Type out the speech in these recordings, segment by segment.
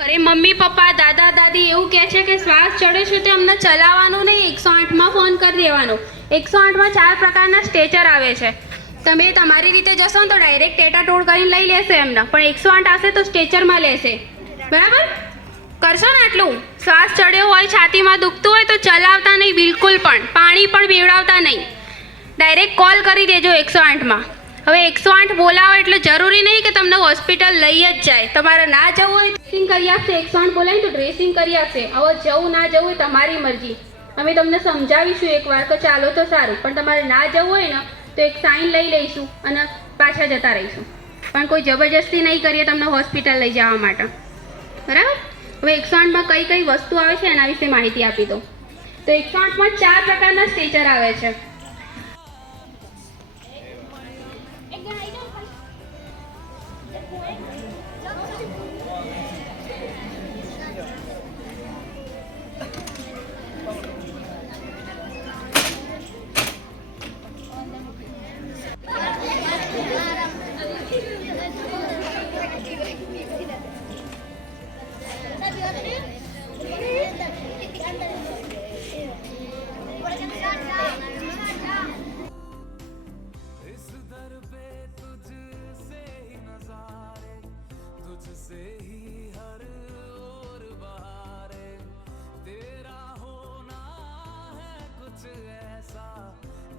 અરે મમ્મી, પપ્પા, દાદા, દાદી એવું કહે છે કે શ્વાસ ચડે છે તે અમને ચલાવવાનું નહીં, એકસો આઠમાં ફોન કરી દેવાનો. એકસો આઠમાં ચાર પ્રકારના સ્ટેચર આવે છે. તમે તમારી રીતે જશો ને તો ડાયરેક્ટ ટેટાટોડ કરીને લઈ લેશે એમના, પણ એકસો આઠ આવશે તો સ્ટેચરમાં લેશે. બરાબર? કરશો ને આટલું? શ્વાસ ચડ્યો હોય, છાતીમાં દુખતું હોય તો ચલાવતા નહીં, બિલકુલ પણ. પાણી પણ પીવડાવતા નહીં. ડાયરેક્ટ કોલ કરી દેજો એકસો આઠમાં. હવે એકસો આઠ બોલાવો એટલે જરૂરી નહીં કે તમને હોસ્પિટલ લઈ જ જાય. તમારે ના જવું હોય ડ્રેસિંગ કરી આપશે. એકસો આઠ બોલાવીને તો ડ્રેસિંગ કરી આપશે. હવે જવું ના જવું હોય તમારી મરજી. અમે તમને સમજાવીશું એકવાર કે ચાલો તો સારું. પણ તમારે ના જવું હોય ને, તો એક સાઇન લઈ લઈશું અને પાછા જતા રહીશું. પણ કોઈ જબરજસ્તી નહીં કરીએ તમને હોસ્પિટલ લઈ જવા માટે. બરાબર? હવે એકસો આઠમાં કઈ કઈ વસ્તુ આવે છે એના વિશે માહિતી આપી દો તો એકસો આઠમાં ચાર પ્રકારના સ્ટેચર આવે છે.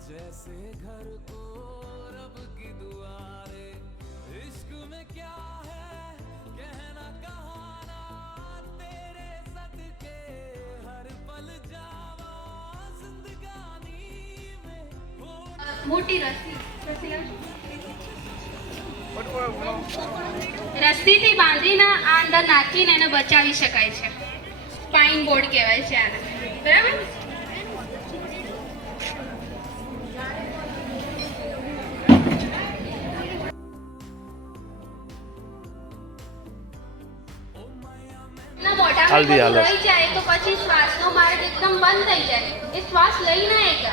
जैसे घर को रब की दुआरे। મોટી રસ્સી. રસ્સીથી બાંધીને આ અંદર નાખીને એને બચાવી શકાય છે. પાઇન બોર્ડ કહેવાય છે આને. બરાબર? ના મોઢામાં હાલ દી, હાલ. જાય તો પછી શ્વાસનો માર્ગ એકદમ બંધ થઈ જાય. એ શ્વાસ લઈ ના શકે